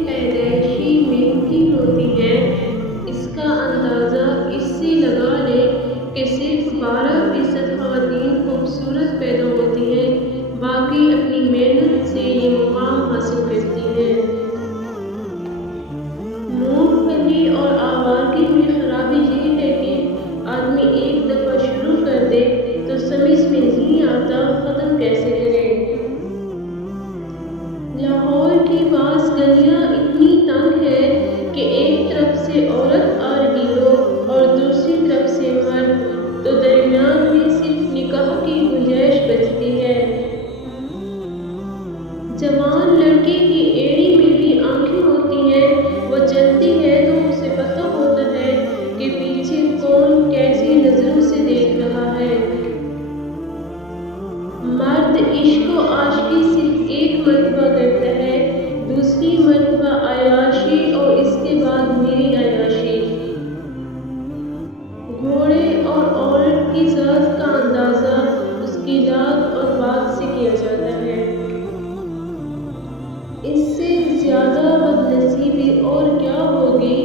پیدائشی محنتی ہوتی ہے، اس کا اندازہ اس سے لگا لیں کہ صرف 12% خواتین خوبصورت پیدا ہوتی ہیں، باقی اپنی محنت سے یہ مقام حاصل کرتی ہیں۔ مونگ پھلی اور آوارگی میں خرابی یہ ہے کہ آدمی ایک دفعہ شروع کر دے تو سمجھ میں نہیں آتا ختم کیسے کرے۔ لاہور کی بعض گلیاں اتنی تنگ ہیں کہ ایک طرف سے عورت آ رہی ہو اور دوسری طرف سے مرد، تو درمیان میں صرف نکاح کی گنجائش بچتی ہے۔ جوان لڑکے کی ایڑی میں بھی آنکھیں ہوتی ہیں، وہ چلتی ہے تو اسے پتہ ہوتا ہے کہ پیچھے کون کیسی نظروں سے دیکھ رہا ہے۔ مرد عشق و عاشقی صرف ایک مرتبہ کرتا ہے، دوسری مرتبہ عیاشی اور اس کے بعد میری عیاشی۔ گھوڑے اور عورت کی ذات کا اندازہ اس کی لاگ اور بات سے کیا جاتا ہے۔ اس سے زیادہ بدنصیبی اور کیا ہوگی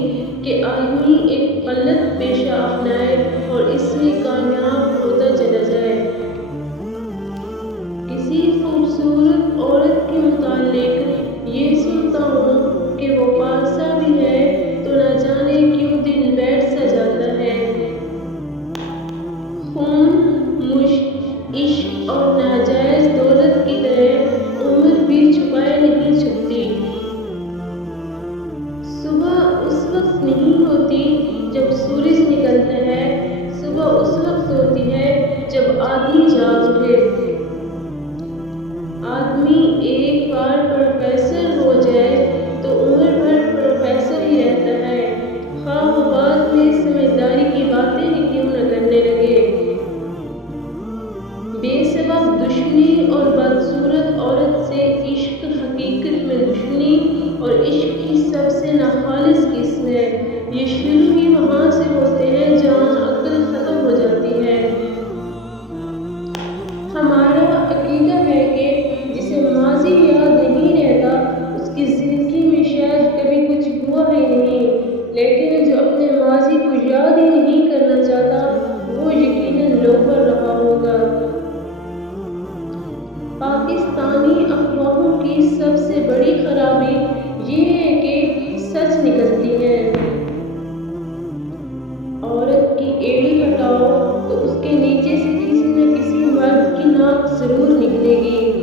کہ آدمی ایک غلط پیشہ اپنائے اور اس میں کامیاب ہوتا چلا جائے۔ کسی خوبصورت عورت کے متعلق یہ سنتا ہوں کہ وہ پارسا بھی ہے تو نہ جانے کیوں دل بیٹھ سا جاتا ہے۔ خون، مشق، عشق اور ناجائز دولت کی طرح عمر بھی چھپائے نہیں چھپتی۔ صبح اس وقت نہیں ہوتی جب سورج نکلتا ہے، صبح اس وقت ہوتی ہے جب آدمی جاگ اٹھے۔ آدمی ایک بار پروفیسر ہو جائے تو عمر بھر پروفیسر ہی رہتا ہے، خواہ وہ بعد میں سمجھداری کی باتیں ہی کیوں نہ کرنے لگے۔ بے سبب دشمنی اور بدصورت عورت سے عشق حقیقت میں دشمنی اور عشق کی سب سے ناخالص قسم ہے۔ یہ شروع ہی وہاں سے ہوتے ہیں جہاں عقل ختم ہو جاتی ہے۔ ہمارا عقیدہ ہے کہ جسے ماضی یاد نہیں رہتا اس کی زندگی میں شاید کبھی کچھ ہوا ہی نہیں، لیکن جو اپنے ماضی کو یاد ہی نہیں کرنا چاہتا وہ یقیناً لوفر رہا ہوگا۔ پاکستانی افواہوں کی سب سے بڑی خرابی یہ ہے کہ سچ نکلتی ہے۔ عورت کی ایڑی ہٹاؤ تو اس کے نیچے سے کسی نہ کسی مرد کی ناک ضرور نکلے گی۔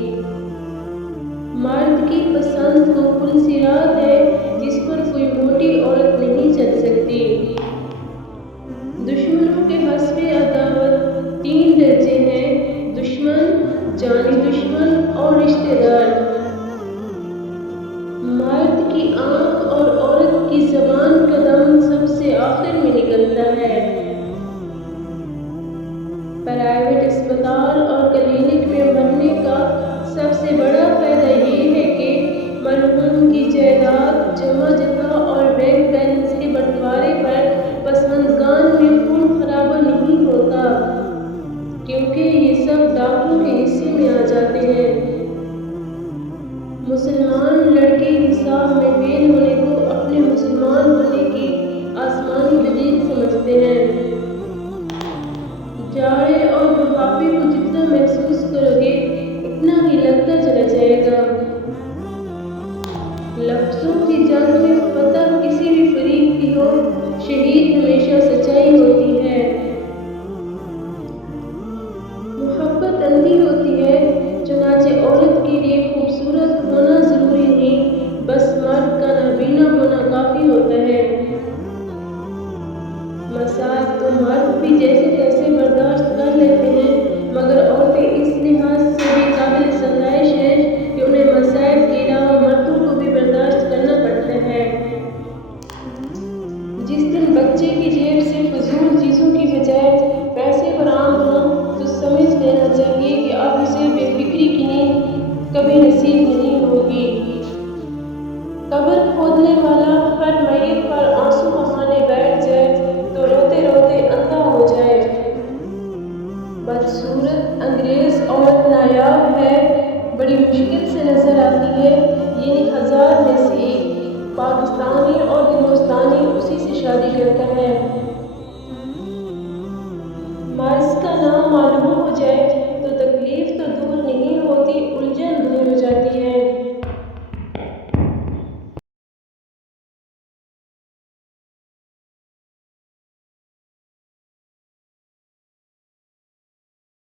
مرد کی پسند وہ پلسرات ہے جس پر کوئی موٹی عورت نہیں چل سکتی۔ دشمنوں کے حسب عداوت 3 درجے ہیں: دشمن، جانی دشمن اور رشتہ دار۔ مرد کی آنکھ اور عورت کی زبان کا دم سب سے آخر میں نکلتا ہے۔ پرائیویٹ اسپتال اور کلینک میں مرنے کا سب سے بڑا فائدہ یہ ہے کہ مرحوم کی جائیداد جمع جتھا اور بینک بیلنس کے بنٹوارے پر پسماندگان میں خون خرابہ نہیں ہوتا، کیونکہ یہ سب ڈاکٹروں کے حصے میں آ جاتے ہیں۔ مسلمان لڑکے نصاب میں فیل ہونے کو اپنے مسلمان ہونے کی آسمانی دلیل سمجھتے ہیں۔ جاڑے اور بڑھاپے کو جتنا محسوس کرو گے اتنا ہی لگتا چلا جائے گا۔ لفظوں کی جنگ میں فتح کسی بھی فریق کی ہو، شہید ہمیشہ سچائی ہوتی ہے۔ محبت اندھی ہوتی ہے، چنانچہ عورت کے لیے خوبصورت ہونا ضروری نہیں، بس مرد کا نابینا ہونا کافی ہوتا ہے۔ مسائل تو مرد بھی جیسے تیسے برداشت کر لیتے ہیں، مگر عورتیں اس لحاظ سے بھی قابل ستائش ہیں کہ انہیں مسائل کے علاوہ مردوں کو بھی برداشت کرنا پڑتا ہے۔ جس دن بچے کی جیب سے فضول چیزوں کی بجائے پیسے برآمد ہوں تو سمجھ لینا چاہیے کہ اب اسے بے فکری کی نیند کبھی نصیب نہیں ہوگی۔ قبر کھودنے والا ہر میت پر آنسو بہانے بیٹھ جائے تو روتے روتے اندھا ہو جائے۔ بدصورت انگریز عورت نایاب ہے، بڑی مشکل سے سے نظر آتی ہے، یعنی ہزار میں سے ایک پاکستانی اور ہندوستانی اسی سے